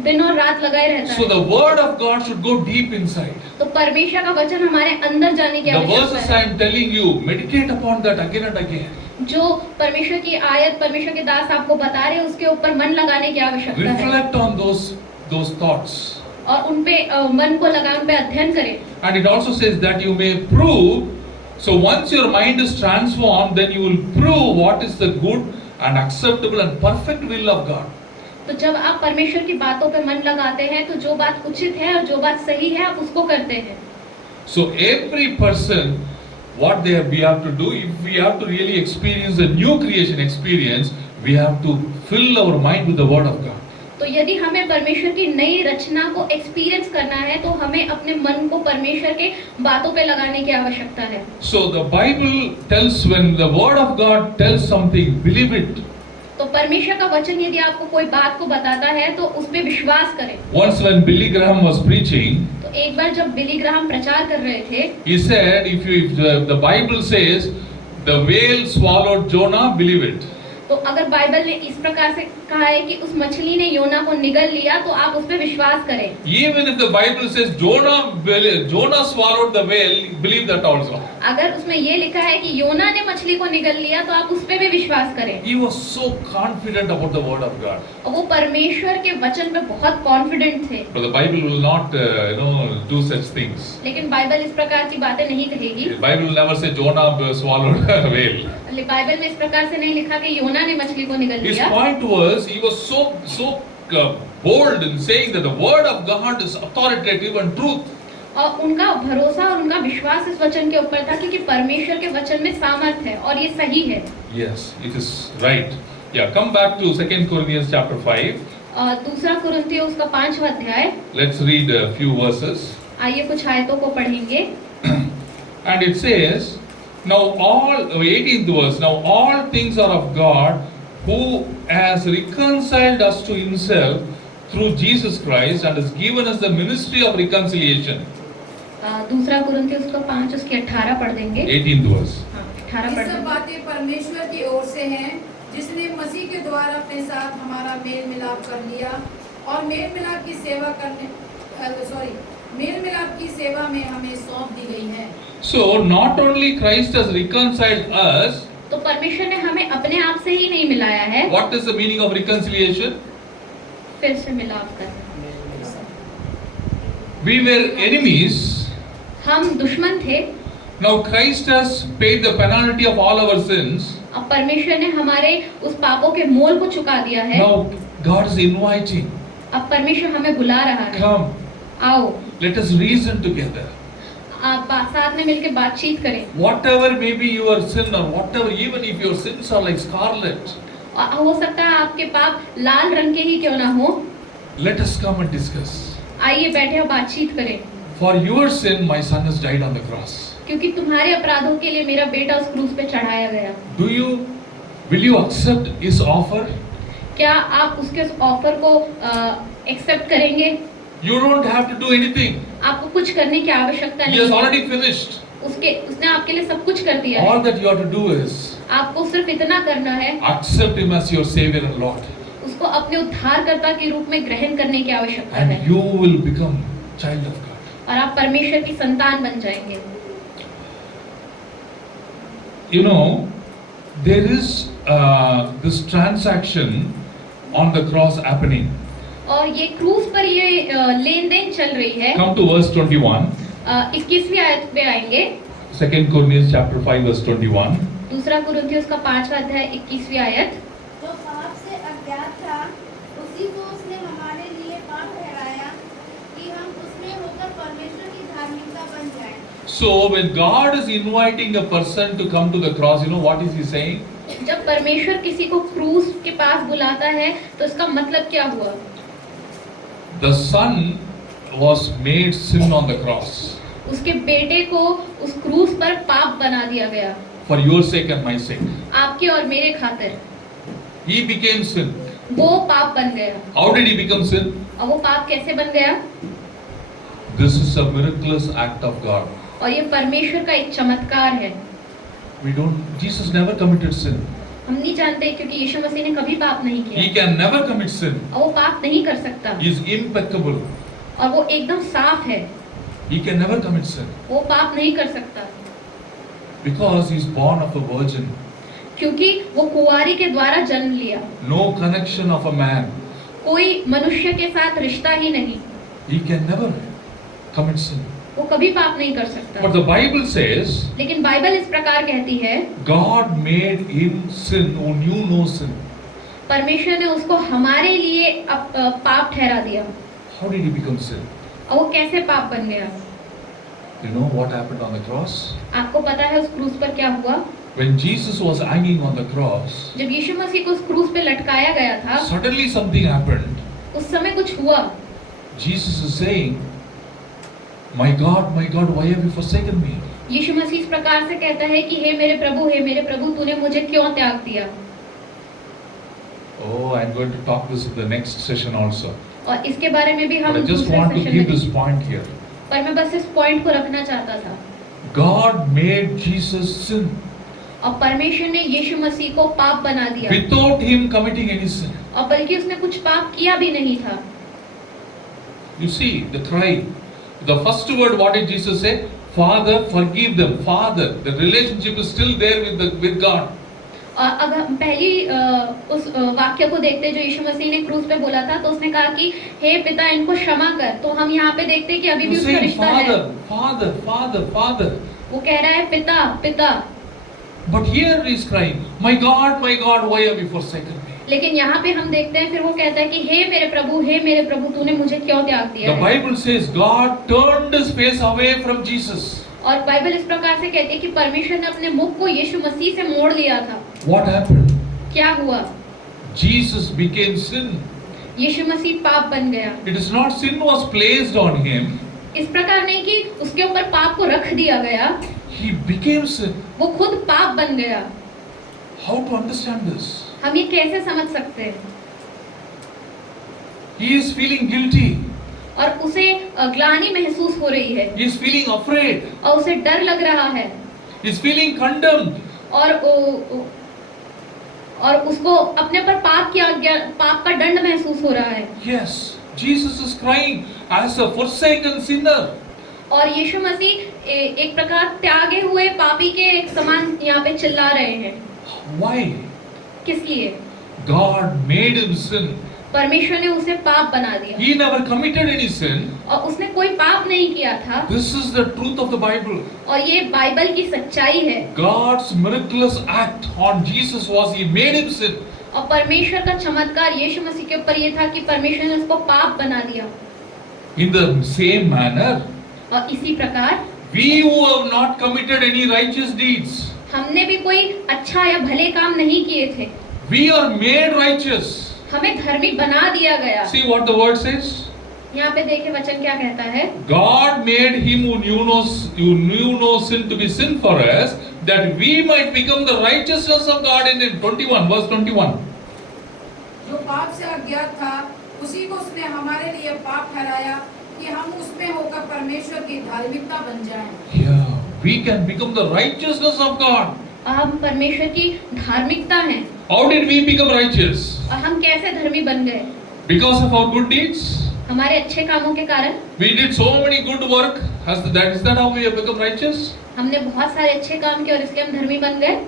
दिन और रात लगाए रहता So है। the word of God should go deep inside. तो परमेश्वर का वचन हमारे अंदर जाने की The आवश्यकता verses है। I am telling you, meditate upon that again and again. जो परमेश्वर की आयत परमेश्वर के दास आपको बता रहे हैं उसके ऊपर मन लगाने की आवश्यकता है। Reflect on those thoughts. और उन पे मन को लगा, उन पे अध्ययन करें। And it also says that you may prove. So once your mind is transformed, then you will prove what is the good and acceptable and perfect will of God. तो जब आप परमेश्वर की बातों पे मन लगाते हैं तो जो बात उचित है और जो बात सही है आप उसको करते हैं। So every person, what we have to do, if we have to really experience a new creation experience, we have to fill our mind with the word of God. तो यदि हमें परमेश्वर की नई रचना को एक्सपीरियंस करना है तो हमें अपने मन को परमेश्वर के बातों पे लगाने की आवश्यकता है। So the Bible tells, when the word of God tells something, believe it. तो परमेश्वर का वचन यदि आपको कोई बात को बताता है तो उस पे विश्वास करें। Once when Billy Graham was preaching, तो एक बार जब बिली ग्राहम प्रचार कर रहे थे, he said, if the Bible says the whale swallowed Jonah, believe it. तो अगर बाइबल ने इस प्रकार से कहा है कि उस मछली ने योना को निगल लिया तो आप उस पे विश्वास करें। Even if the Bible says Jonah swallowed the whale, believe that also. अगर उसमें ये लिखा है कि योना ने मछली को निगल लिया तो आप उस पे भी विश्वास करें। He was so confident about the word of God. और वो परमेश्वर के वचन पे बहुत कॉन्फिडेंट थे। But the Bible will not, do such things. लेकिन बाइबल इस प्रकार की बातें नहीं कहेगी। The Bible will never say Jonah swallowed a whale. Bible में इस प्रकार से नहीं लिखा कि योना ने मछली को निगल His लिया। point was, he was so bold in saying that the word of God is authoritative and truth. और उनका भरोसा और उनका विश्वास इस वचन के ऊपर था क्योंकि परमेश्वर के वचन में सामर्थ है और ये सही है। Yes, it is right. Yeah, come back to 2 Corinthians chapter 5. दूसरा कुरिन्थियों उसका 5वां अध्याय। Let's read a few verses. आइए कुछ आयतों को पढ़ेंगे। And it says, now 18th verse, now all things are of God, who has reconciled us to himself through Jesus Christ and has given us the ministry of reconciliation. दूसरा कुरिन्थियों उसका 5 उसकी 18 पढ़ देंगे। 18th verse. 18 ये पढ़ सब देंगे। बातें परमेश्वर की ओर से हैं, जिसने मसीह के द्वारा अपने साथ हमारा मेल मिलाप कर लिया और मेल मिलाप की सेवा में हमें सौंप दी गई है। So not only Christ has reconciled us, तो परमेश्वर ने हमें अपने आप से ही नहीं मिलाया है। what is the meaning of reconciliation? फिर से मिलाप करना। We were enemies. हम दुश्मन थे। Now Christ has paid the penalty of all our sins. अब परमेश्वर ने हमारे उस पापों के मोल को चुका दिया है। Now God is inviting. अब परमेश्वर हमें बुला रहा है। Come, आओ, let us reason together. आप साथ में मिलकर बातचीत करें। Whatever may be your sin, or whatever, even if your sins are like scarlet, हो सकता है आपके पाप लाल रंग के ही क्यों ना हो। let us come and discuss. आइए बैठे और बातचीत करें। For your sin, my son has died on the cross. क्योंकि तुम्हारे अपराधों के लिए मेरा बेटा उस क्रूस पे चढ़ाया गया। Will you accept his offer? क्या आप उसके उस ऑफर को एक्सेप्ट करेंगे? You don't have to do anything. आपको कुछ करने की आवश्यकता He has नहीं। already finished. उसने आपके लिए सब कुछ कर दिया है। All that you have to do is आपको सिर्फ इतना करना है, accept him as your Savior and Lord, उसको अपने उद्धारकर्ता के रूप में ग्रहण करने की आवश्यकता है and you will become child of God. और आप परमेश्वर की संतान बन जाएंगे। There is this transaction on the cross happening. और ये क्रूस पर ये लेन देन चल रही है। Come to verse 21. 21वीं आयत पे आएंगे। 2 Corinthians chapter 5 verse 21. दूसरा कुरिन्थियों का 5वां अध्याय 21वीं आयत। जो पाप से अज्ञात था So when God is inviting a person to come to the cross, you know what is he saying? जब परमेश्वर किसी को क्रूस के पास बुलाता है तो इसका मतलब क्या हुआ? The Son was made sin on the cross उसके बेटे को उस क्रूस पर पाप बना दिया गया, for your sake and my sake. आपके और मेरे खातिर। He became sin. वो पाप बन गया। How did he become sin? और वो पाप कैसे बन गया? This is a miraculous act of God. और ये परमेश्वर का एक चमत्कार है। Jesus never committed sin. हम नहीं जानते क्योंकि यीशु मसीह ने कभी पाप नहीं He किया can never commit sin. और वो पाप नहीं कर सकता He is impeccable. और वो एकदम साफ है, He can never commit sin वो पाप नहीं कर सकता because he is born of a virgin. क्योंकि वो कुंवारी के द्वारा जन्म लिया, No connection of a man. कोई मनुष्य के साथ रिश्ता ही नहीं, He can never commit sin. वो कभी पाप नहीं कर सकता। But the Bible says लेकिन बाइबल इस प्रकार कहती है, God made him sin who knew no sin. परमेश्वर ने उसको हमारे लिए पाप ठहरा दिया। How did he become sin? और वो कैसे पाप बन गया? You know what happened on the cross? आपको पता है उस क्रूस पर क्या हुआ? When Jesus was hanging on the cross, जब यीशु मसीह को उस क्रूस पे लटकाया गया था, suddenly something happened. उस समय कुछ हुआ। Jesus is saying, my God, why have you forsaken me? यीशु मसीह इस प्रकार से कहता है कि हे मेरे प्रभु, तूने मुझे क्यों त्याग दिया? Oh, I'm going to talk this in the next session also. और इसके बारे में भी हम But I just दूसरे want to सेशन give में this point here. पर मैं बस इस पॉइंट को रखना चाहता था। God made Jesus sin और परमेश्वर ने यीशु मसीह को पाप बना दिया without him committing any sin. और बल्कि उसने कुछ पाप किया भी नहीं था। You see the cry. The first word, what did Jesus say? Father, forgive them. Father, the relationship is still there with God. और अगर पहली उस वाक्य को देखते जो यीशु मसीह ने क्रूस पे बोला था तो उसने कहा कि हे पिता इनको क्षमा कर। तो हम यहाँ पे देखते हैं कि अभी भी He's उसका saying, रिश्ता है। Father. वो कह रहा है पिता। But here he is crying, my God, why have you forsaken me? लेकिन यहाँ पे हम देखते हैं फिर वो कहता है कि हे मेरे प्रभु तूने मुझे क्यों त्याग दिया The है? Bible says God turned his face away from Jesus. और बाइबल इस प्रकार से कहती है कि परमेश्वर ने अपने मुख को यीशु मसीह से मोड़ लिया था। What happened? क्या हुआ? Jesus became sin. यीशु मसीह पाप बन गया। It is not sin was placed on him. इस प्रकार नहीं कि उसके ऊपर पाप को रख दिया गया, He became sin. वो खुद पाप बन गया। How to understand this? हम ये कैसे समझ सकते हैं? He is feeling guilty. और उसे ग्लानि महसूस हो रही है He is feeling afraid. और उसे डर लग रहा है He is feeling condemned. और उसको अपने पर पाप का दंड महसूस हो रहा है। Yes, Jesus is crying as a forsaken sinner. और यीशु मसीह एक प्रकार त्यागे हुए पापी के समान यहाँ पे चिल्ला रहे हैं। Why? किस लिए? God made him sin. परमेश्वर ने उसे पाप बना दिया He never committed any sin. और उसने कोई पाप नहीं किया था। This is the truth of the Bible. और ये बाइबल की सच्चाई है। God's miraculous act on Jesus was He made him sin. और परमेश्वर का चमत्कार यीशु मसीह के ऊपर ये था कि परमेश्वर ने उसको पाप बना दिया। In the same manner, और इसी प्रकार we who have not committed any righteous deeds, हमने भी कोई अच्छा या भले काम नहीं किए थे, we are made righteous. हमें धर्मी बना दिया गया। See what the word says? यहाँ पे देखिए वचन क्या कहता है? God made him who knew no sin to be sin for us, that we might become the righteousness of God in him. 21, verse 21. जो पाप से अज्ञात था उसी को उसने हमारे लिए पाप ठहराया कि हम उसमें होकर परमेश्वर की धार्मिकता बन जाएं। Yeah, we can become the righteousness of God. हम परमेश्वर की धार्मिकता हैं। How did we become righteous? और हम कैसे धर्मी बन गए? Because of our good deeds? हमारे अच्छे कामों के कारण। We did so many good work. Is that how we have become righteous? हमने बहुत सारे अच्छे काम किए और इसलिए हम धर्मी बन गए।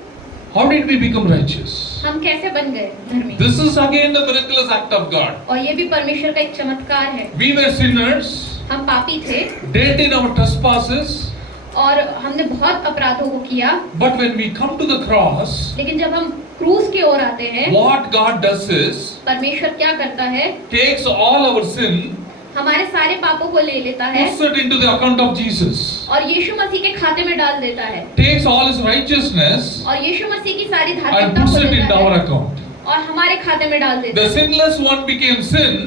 How did we become righteous? हम कैसे बन गए धर्मी? This is again the miraculous act of God. और ये भी परमेश्वर का एक चमत्कार है। We were sinners, हम पापी थे dead in our trespasses, और हमने बहुत अपराधों को किया। but when we come to the cross, लेकिन जब हम क्रूस की ओर आते हैं, what God does is परमेश्वर क्या करता है? takes all our sin हमारे सारे सारे पापों को ले लेता है puts it into the account of Jesus, और यीशु मसीह के खाते में डाल देता है takes all his righteousness और यीशु मसीह की सारी and धार्मिकता puts को it into लेता our है account. और हमारे खाते में डाल देता The है sinless one became sin,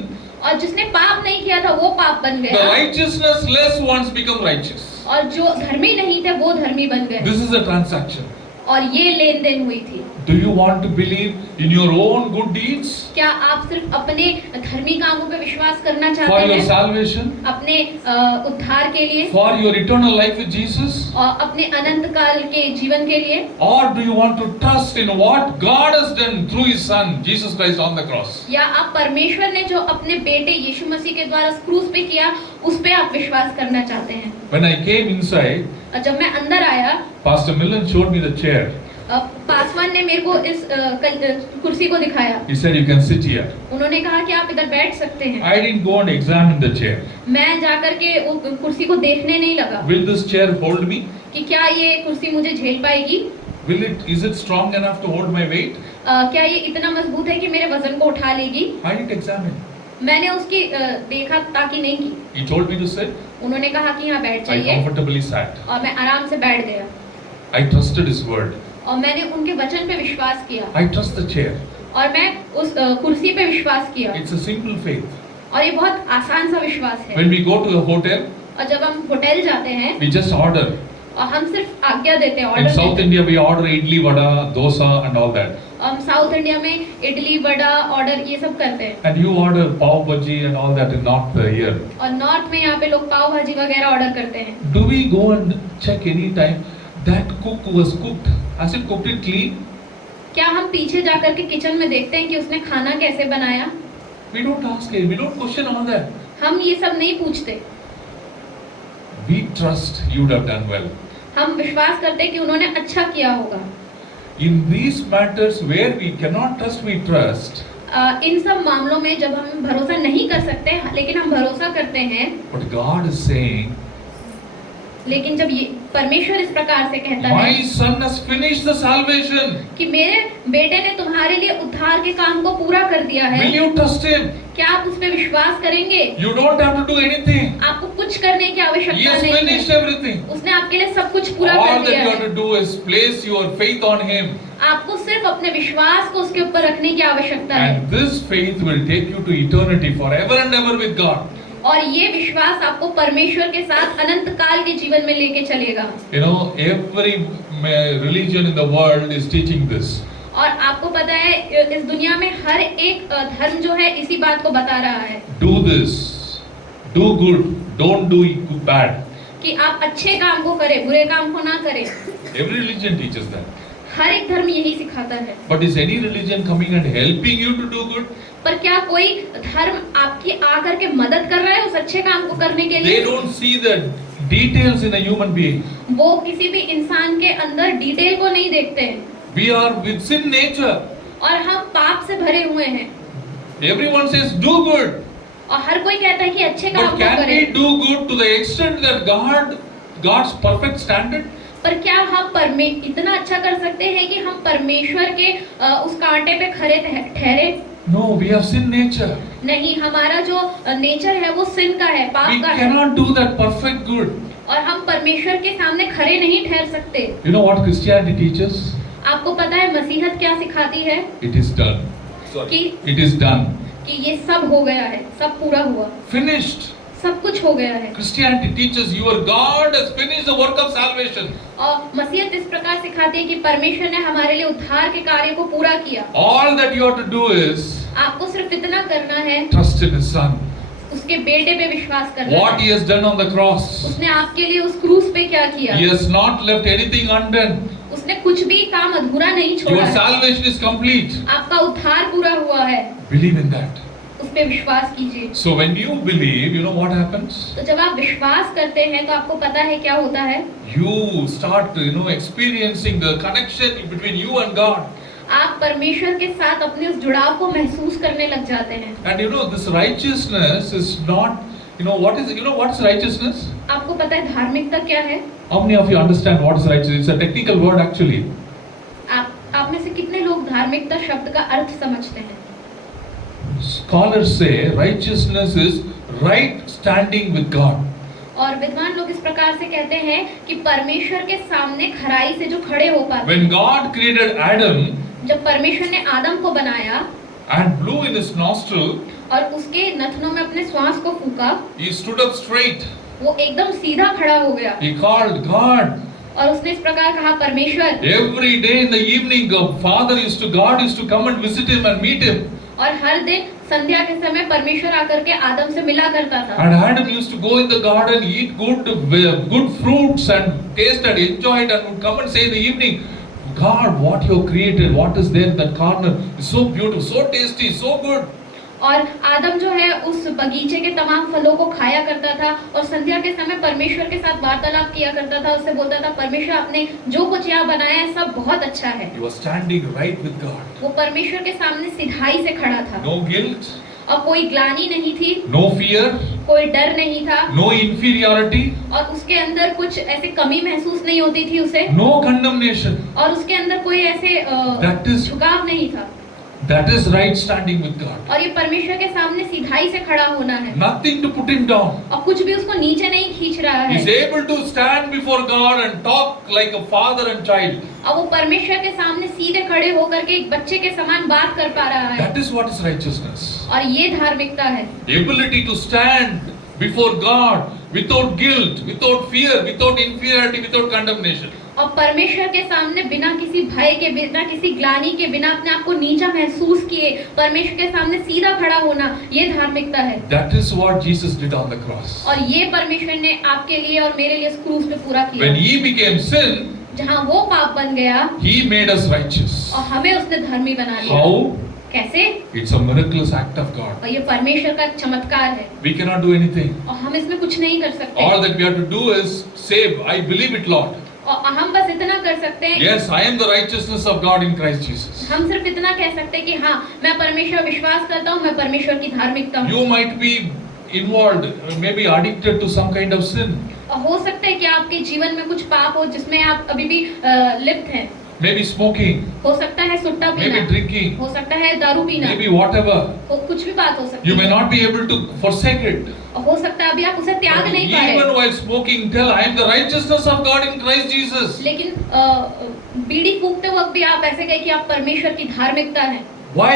और जिसने पाप नहीं किया था वो पाप बन the गया righteousness ones become righteous. और जो धर्मी नहीं थे वो धर्मी बन गए This is a transaction. और ये लेन देन हुई थी। Do you want to believe in your own good deeds क्या आप सिर्फ अपने धर्मी कामों पे विश्वास करना for चाहते your हैं salvation, अपने उद्धार के लिए for your eternal life with Jesus? और अपने अनंत काल के जीवन के लिए, Or do you want to trust in what God has done through His Son, Jesus Christ, on the cross? या आप परमेश्वर ने जो अपने बेटे यीशु मसीह के द्वारा क्रूस पे किया उस पे आप विश्वास करना चाहते हैं? When I came inside, और जब मैं अंदर आया, Pastor Millen showed me the chair. Paswan ने मेरे को इस कुर्सी को दिखाया। He said, "You can sit here." उन्होंने कहा कि आप इधर बैठ सकते हैं। I didn't go and examine the chair. मैं जाकर के वो कुर्सी को देखने नहीं लगा Will this chair hold me? कि क्या ये कुर्सी मुझे झेल पाएगी, Is it strong enough to hold my weight? क्या ये इतना मजबूत है कि मेरे वजन को उठा लेगी। I didn't examine. मैंने उसकी देखा ताकि नहीं की। He told me to sit. उन्होंने कहा कि यहाँ बैठ I जाइए comfortably sat. और मैं आराम से बैठ गया I trusted His word. और मैंने उनके वचन पे विश्वास किया I trust the chair. और मैं उस कुर्सी पे विश्वास किया It's a simple faith. और ये बहुत आसान सा विश्वास है। When we go to a hotel, और जब हम होटल जाते हैं we just order. और हम सिर्फ आज्ञा देते हैं, In ऑर्डर South देते हैं। India, we order idli, vada, dosa, and all that. हम साउथ इंडिया में इडली वड़ा ऑर्डर ये सब करते हैं And you order pav bhaji and all that in North here. और नॉर्थ में यहाँ पे लोग पाव भाजी वगैरह ऑर्डर करते हैं। Do we go and check any time that cook was cooked? Has it cooked it clean? क्या हम पीछे जाकर के किचन में देखते हैं कि उसने खाना कैसे बनाया? We don't ask it. We don't question all that. हम ये सब नहीं पूछते। We trust you would have done well. हम विश्वास करते हैं कि उन्होंने अच्छा किया होगा। In these matters where we cannot trust, we trust. इन सब मामलों में जब हम भरोसा नहीं कर सकते लेकिन हम भरोसा करते हैं, But God is saying, लेकिन जब ये परमेश्वर इस प्रकार से कहता My है son has finished the salvation. कि मेरे बेटे ने तुम्हारे लिए उद्धार के काम को पूरा कर दिया है, Will you trust him? क्या आप उस पे विश्वास करेंगे? You don't have to do anything. आपको कुछ करने की He आवश्यकता has नहीं finished है। everything. उसने आपके लिए सब कुछ पूरा All कर that दिया you have है। to do is place your faith on him. आपको सिर्फ अपने विश्वास को उसके ऊपर रखने की आवश्यकता है And this faith will take you to eternity forever and ever with God. और ये विश्वास आपको परमेश्वर के साथ अनंत काल के जीवन में लेके चलेगा। You know, every religion in the world is teaching this. और आपको पता है इस दुनिया में हर एक धर्म जो है इसी बात को बता रहा है Do this. Do good. Don't do bad. कि आप अच्छे काम को करें, बुरे काम को ना करें। Every religion teaches that. हर एक धर्म यही सिखाता है। But is any religion coming and helping you to do good? पर क्या कोई धर्म आपकी आकर के मदद कर रहा है उस अच्छे काम को करने के They लिए? don't see the details in a human being. वो किसी भी इंसान के अंदर डिटेल को नहीं देखते हैं We are with sin nature. और हम पाप से भरे हुए हैं Everyone says do good. और हर कोई कहता है कि अच्छे काम But को can we करें। do good to the extent that God's perfect standard? पर क्या हम इतना अच्छा कर सकते हैं कि हम परमेश्वर के उस कांटे पे खरे ठहरे? No, we have sin nature. नहीं, हमारा जो नेचर है वो सिन का है, We पाप का है cannot do that perfect good. और हम परमेश्वर के सामने खरे नहीं ठहर सकते। You know what Christianity teaches? आपको पता है मसीहत क्या सिखाती है? It is done. कि It is done. कि ये सब हो गया है, सब पूरा हुआ, Finished. सब कुछ हो गया है। Christianity teaches your God has finished the work of salvation. और मसीहत इस प्रकार सिखाती है कि परमेश्वर ने हमारे लिए उद्धार के कार्य को पूरा किया। All that you have to do is आपको सिर्फ इतना करना है, trust in His Son. उसके बेटे पे विश्वास करना What है। He has done on the cross. उसने आपके लिए उस क्रूस पे क्या किया? He has not left anything undone. उसने कुछ भी काम अधूरा नहीं छोड़ा Your है। salvation is complete. आपका उद्धार पूरा हुआ है, Believe in that. उस पे विश्वास कीजिए। So when you believe, you know what happens? तो जब आप विश्वास करते हैं तो आपको पता है क्या होता है? You start, experiencing the connection between you and God. आप परमेश्वर के साथ अपने उस जुड़ाव को महसूस करने लग जाते हैं। And this righteousness is not, what is righteousness? आपको पता है धार्मिकता क्या है? How many of you understand what is righteousness? It's a technical word actually. आप में से कितने लोग धार्मिकता शब्द का अर्थ समझते हैं? Scholars say righteousness is right standing with God. और विद्वान लोग इस प्रकार से कहते हैं कि परमेश्वर के सामने खराई से जो खड़े हो पाते When God created Adam जब परमेश्वर ने आदम को बनाया and blew in his nostril, और उसके नथनों में अपने श्वास को फूका, he stood up straight. वो एकदम सीधा खड़ा हो गया He called God. और उसने इस प्रकार कहा, परमेश्वर। Every day in the evening, God used to come and visit him and meet him. और हर दिन संध्या के समय परमेश्वर आकर के आदम से मिला करता था। And Adam used to go in the garden, eat good fruits and taste and enjoy it, and would come and say in the evening, God, what you have created, what is there in that corner is so beautiful, so tasty, so good. और आदम जो है उस बगीचे के तमाम फलों को खाया करता था और संध्या के समय परमेश्वर के साथ वार्तालाप किया करता था। उससे बोलता था, परमेश्वर आपने जो कुछ यहाँ बनाया है सब बहुत अच्छा है। He was standing right with God. वो परमेश्वर के सामने सिधाई से खड़ा था। No guilt, और कोई ग्लानि नहीं थी, no fear, कोई डर नहीं था, no inferiority, और उसके अंदर कुछ ऐसे कमी महसूस नहीं होती थी उसे, no condemnation. और उसके अंदर कोई ऐसे झुकाव नहीं था। That is right standing with God. और ये परमेश्वर के सामने सिधाई से खड़ा होना है। Nothing to put him down. और कुछ भी उसको नीचे नहीं खींच रहा He is है। able to stand before God and talk like a father and child. और वो परमेश्वर के सामने सीधे खड़े होकर के एक बच्चे के समान बात कर पा रहा है। That is what is righteousness. और ये धार्मिकता है। Ability to stand before God without guilt, without fear, without inferiority, without condemnation. और परमेश्वर के सामने बिना किसी भय के, बिना किसी ग्लानि के, बिना अपने आप को नीचा महसूस किए परमेश्वर के सामने सीधा खड़ा होना, ये धार्मिकता है। That is what Jesus did on the cross. और ये परमेश्वर ने आपके लिए और मेरे लिए क्रूस पे पूरा किया। When he became sin, जहाँ वो पाप बन गया, he made us righteous. और हमें उसने धर्मी बना लिया। How? कैसे? It's a miraculous act of God. और ये परमेश्वर का चमत्कार है। We cannot do anything. और हम इसमें कुछ नहीं कर सकते। All that we have to do is say, I believe it, Lord. और हम बस इतना कर सकते हैं। Yes, I am the righteousness of God in Christ Jesus. हम सिर्फ इतना कह सकते हैं कि हाँ, मैं परमेश्वर विश्वास करता हूँ, मैं परमेश्वर की धार्मिकता हूँ। You might be involved, maybe addicted to some kind of sin. और हो सकता है कि आपके जीवन में कुछ पाप हो जिसमें आप अभी भी लिप्त हैं। Maybe smoking, हो सकता है सुट्टा maybe पीना, drinking, हो सकता है दारू पीना, maybe whatever. कुछ भी बात हो सकती You may है। not be able to forsake it. और हो सकता है अभी आप उसे त्याग But नहीं पा even रहे। while smoking, tell, I am the righteousness of God in Christ Jesus. लेकिन बीड़ी फूकते वक्त भी आप ऐसे कहे कि आप परमेश्वर की धार्मिकता हैं। Why?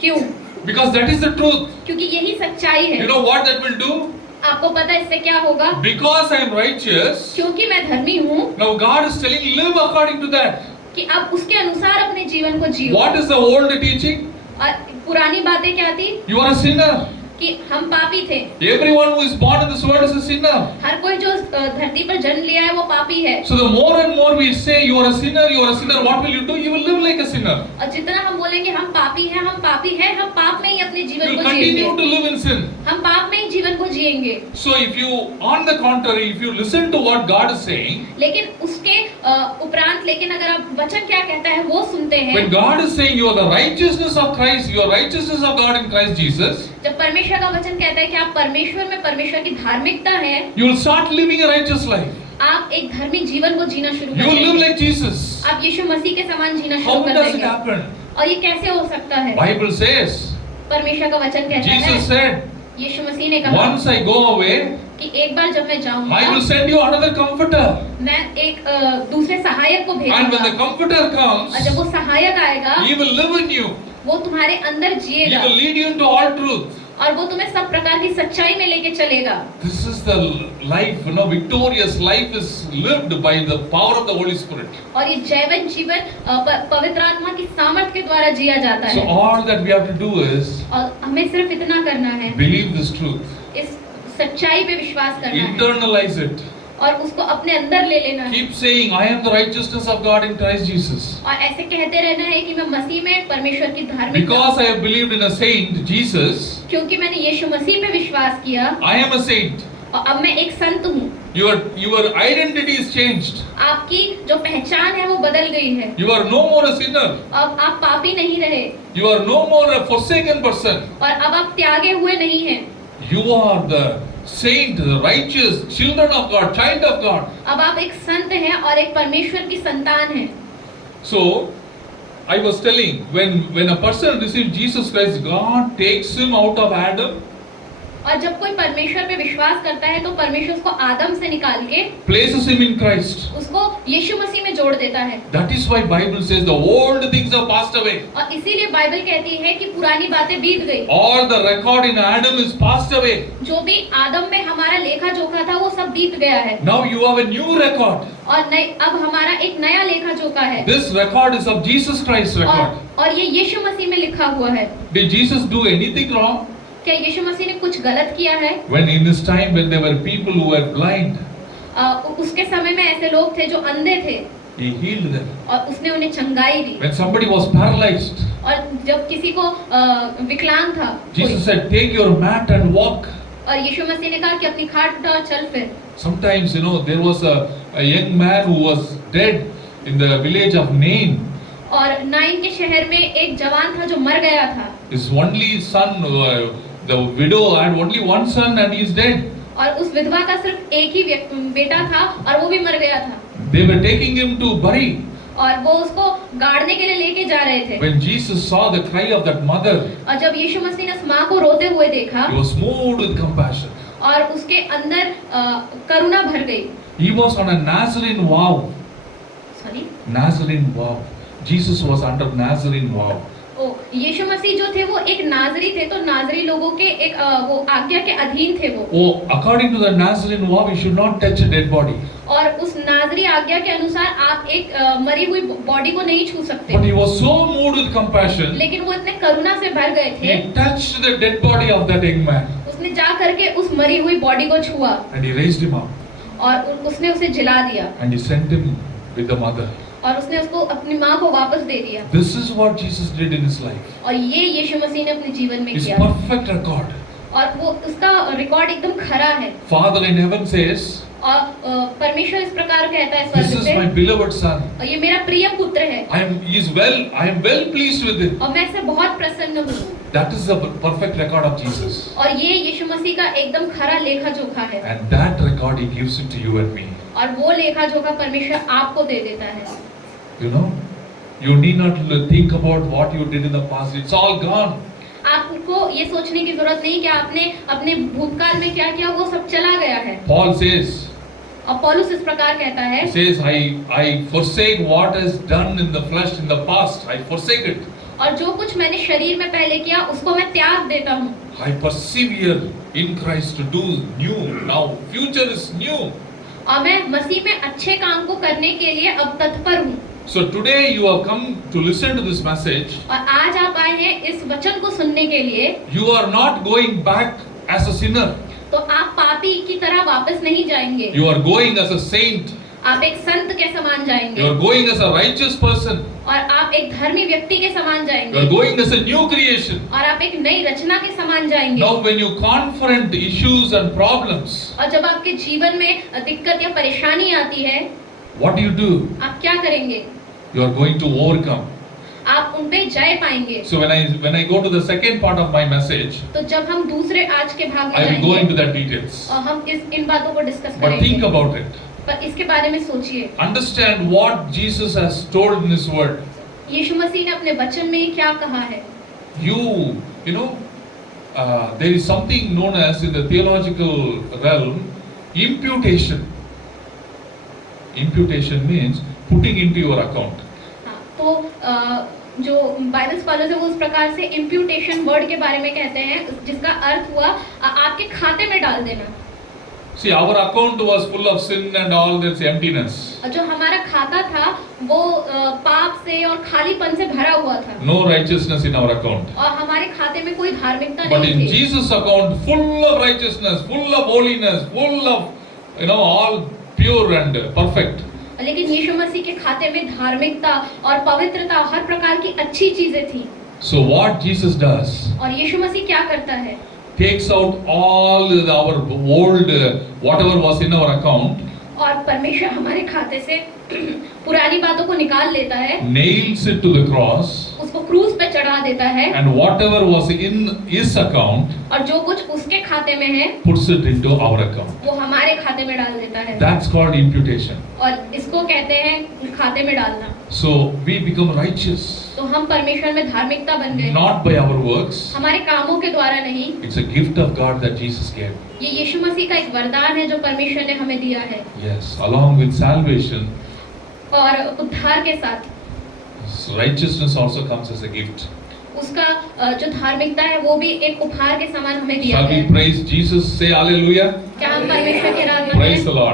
क्यों? Because that is the truth. क्योंकि यही सच्चाई You है। know what that will do? आपको पता है इससे क्या होगा? Because I am righteous, क्योंकि मैं धर्मी हूँ now God is telling, live according to that. कि आप उसके अनुसार अपने जीवन को जियो। What is the old teaching? और पुरानी बातें क्या थी? You are a sinner. कि हम पापी थे। Everyone who is born in this world is a sinner. हर कोई जो धरती पर जन्म लिया है वो पापी है। So the more and more we say you are a sinner, you are a sinner, what will you do? You will live like a sinner. और जितना हम बोलेंगे हम पापी हैं, हम पापी हैं, हम पाप में ही अपने You जीवन will को continue जिएंगे। to live in sin. हम पाप में ही जीवन को जिएंगे। So if you, on the contrary, if you listen to what God is saying, लेकिन उसके उपरांत, लेकिन अगर आप वचन क्या कहता है वो सुनते हैं, when God is saying you are the righteousness of Christ, you are righteousness of God in Christ Jesus, जब परमेश्वर का वचन कहता है कि आप परमेश्वर में परमेश्वर की धार्मिकता है, you will start living a righteous life. आप एक धार्मिक जीवन को जीना शुरू You will live करेंगे। like Jesus. आप यीशु मसीह के समान जीना How शुरू कर does it देंगे। happen? और ये कैसे हो सकता है? Bible says, परमेश्वर का वचन कहता है, Jesus said, यीशु मसीह ने कहा once I go away, कि एक बार जब मैं I will जाऊंगा, send you another comforter. मैं एक दूसरे सहायक को And when the भेजूंगा, comforter और comes, जब वो सहायक आएगा, he will live in you. वो तुम्हारे अंदर He जिएगा will lead you into all truth. और वो तुम्हें सब प्रकार की सच्चाई में लेके चलेगा। This is the life, victorious life is lived by the power of the Holy Spirit. और ये जैवन जीवन पवित्र आत्मा की सामर्थ के द्वारा जिया जाता So है। all that we have to do is और हमें सिर्फ इतना करना है, believe this truth, इस सच्चाई पे विश्वास करना है internalize it, और उसको अपने अंदर ले लेना है keep saying, I am the righteousness of God in Christ Jesus. और ऐसे कहते रहना है कि मैं मसीह में परमेश्वर की धार्मिकता, Because I have believed in a saint, Jesus, क्योंकि मैंने यीशु मसीह पे विश्वास किया I am a saint. और अब मैं एक संत हूँ। Your identity is changed. आपकी जो पहचान है वो बदल गई है। You are no more a sinner. अब आप पापी नहीं रहे You are no more a forsaken person. और अब आप त्यागे हुए नहीं हैं। You are the saint, the righteous, children of God, child of God. अब आप एक संत हैं और एक परमेश्वर की संतान हैं। So, I was telling, when a person receives Jesus Christ, God takes him out of Adam और जब कोई परमेश्वर पे विश्वास करता है तो परमेश्वर उसको आदम से निकाल के places him in Christ. उसको यीशु मसीह में जोड़ देता है। That is why Bible says the old things are passed away. और इसीलिए बाइबल कहती है कि पुरानी बातें बीत गई। All the record in Adam is passed away. जो भी आदम में हमारा लेखा जोखा था वो सब बीत गया है। Now you have a new record. और अब हमारा एक नया लेखा जोखा है। This record is of Jesus Christ's record. और ये यीशु मसीह में लिखा हुआ है। Did Jesus do anything wrong? क्या यीशु मसीह ने कुछ गलत किया है? When in his time when there were people who were blind, उसके समय में ऐसे लोग थे जो अंधे थे he healed them. और उसने उन्हें चंगाई दी। When somebody was paralyzed, और जब किसी को विकलांग था Jesus said, "Take your mat and walk." और यीशु मसीह ने कहा कि अपनी खाट उठा और चल फिर। Sometimes, there was a young man who was dead in the village of Nain. और नाइन के शहर में एक जवान था जो मर गया था। His only son, the widow had only one son and he is dead. और उस विधवा का सिर्फ एक ही बेटा था और वो भी मर गया था। They were taking him to bury. और वो उसको गाड़ने के लिए लेके जा रहे थे। When Jesus saw the cry of that mother, और जब यीशु मसीह ने उस माँ को रोते हुए देखा, he was moved with compassion. और उसके अंदर करुणा भर गई। He was on a Nazarene vow. Sorry, Nazarene vow. Jesus was under Nazarene vow. यीशु मसीह जो थे वो एक नाजरी थे, तो नाजरी लोगों के एक वो आज्ञा के अधीन थे वो। According to the Nazarene vow, we should not touch a dead body. और उस नाजरी आज्ञा के अनुसार आप एक मरी हुई बॉडी को नहीं छू सकते। But he was so moved with compassion. लेकिन वो इतने करुणा से भर गए थे। He touched the dead body of that young man. उसने जा करके उस मरी हुई बॉडी को छुआ। And he raised him up. और उसने उसे जिला दिया। And he sent him with the mother. और उसने उसको अपनी माँ को वापस दे दिया। This is what Jesus did in his life. और ये यीशु मसीह ने अपने जीवन में His किया। perfect record. और वो उसका रिकॉर्ड एकदम खरा है। Father in heaven says, और परमेश्वर इस प्रकार कहता है "This स्वर्ग is से, my beloved son. और ये मेरा प्रिय पुत्र है I am well pleased with him." और मैं इससे बहुत प्रसन्न हूँ। That is the perfect record of Jesus. और ये यीशु मसीह का एकदम खरा लेखा जोखा है। And that record he gives it to you and me. और वो लेखा जोखा परमेश्वर आपको दे देता है। You need not think about what you did in the past. It's all gone. आपको ये सोचने की जरूरत नहीं कि आपने अपने भूतकाल में क्या किया, वो सब चला गया है। Paul says, और पौलुस इस प्रकार कहता है, he says, I forsake what is done in the flesh in the past. I forsake it. और जो कुछ मैंने शरीर में पहले किया उसको मैं त्याग देता हूँ। I persevere in Christ to do new. Now future is new. और मैं मसीह में अच्छे काम को करने के लिए अब तत्पर हूँ। So today you have come to listen to this message. और आज आप आए हैं इस वचन को सुनने के लिए। You are not going back as a sinner. तो आप पापी की तरह वापस नहीं जाएंगे। You are going as a saint. आप एक संत के समान जाएंगे। You are going as a righteous person. और आप एक धर्मी व्यक्ति के समान You जाएंगे। are going as a new creation. और आप एक नई रचना के समान जाएंगे। Now when you confront issues and problems, और जब आपके जीवन में दिक्कत या परेशानी आती है, what do? आप क्या करेंगे? You are going to overcome. आप उन पे जय पाएंगे। So when I go to the second part of my message, तो जब हम दूसरे आज के भाग में I will go into जाएंगे that details. और हम इन बातों को डिस्कस But think करेंगे। about it. पर इसके बारे में सोचिए। Understand what Jesus has told in His Word. यीशु मसीह ने अपने वचन में क्या कहा है? There is something known as in the theological realm, imputation. Imputation means putting into your account. हाँ, तो जो बाइबल स्कॉलर्स है वो उस प्रकार से इम्प्यूटेशन वर्ड के बारे में कहते हैं, जिसका अर्थ हुआ आपके खाते में डाल देना। See, our account was full of sin and all this emptiness. जो हमारा खाता था वो पाप से और खालीपन से भरा हुआ था। No righteousness in our account. और हमारे खाते में कोई धार्मिकता But नहीं in थी। Jesus' account, full of righteousness, full of holiness, full of all pure and perfect. लेकिन यीशु मसीह के खाते में धार्मिकता और पवित्रता हर प्रकार की अच्छी चीजें थी। So what Jesus does? और यीशु मसीह क्या करता है? Takes out all our old whatever was in our account. और परमेश्वर हमारे खाते से पुरानी बातों को निकाल लेता है, nails it to the cross, उसको क्रूस पे चढ़ा देता है, and whatever was in his account, और जो कुछ उसके खाते में है puts it into our account. वो हमारे खाते में डाल देता है। That's called imputation. और इसको कहते हैं खाते में डालना। So we become righteous. तो हम परमेश्वर में धार्मिकता बन गए, not by our works. हमारे कामों के द्वारा नहीं। It's a gift of God that Jesus gave. ये यीशु मसीह का एक वरदान है जो परमेश्वर ने हमें दिया है, Yes, along with salvation, और उद्धार के साथ righteousness also comes as a gift. उसका जो धार्मिकता है वो भी एक उपहार के समान हमें दिया Shall है। we praise Jesus? Say hallelujah. क्या हम परमेश्वर की आराधना Praise करें? the Lord.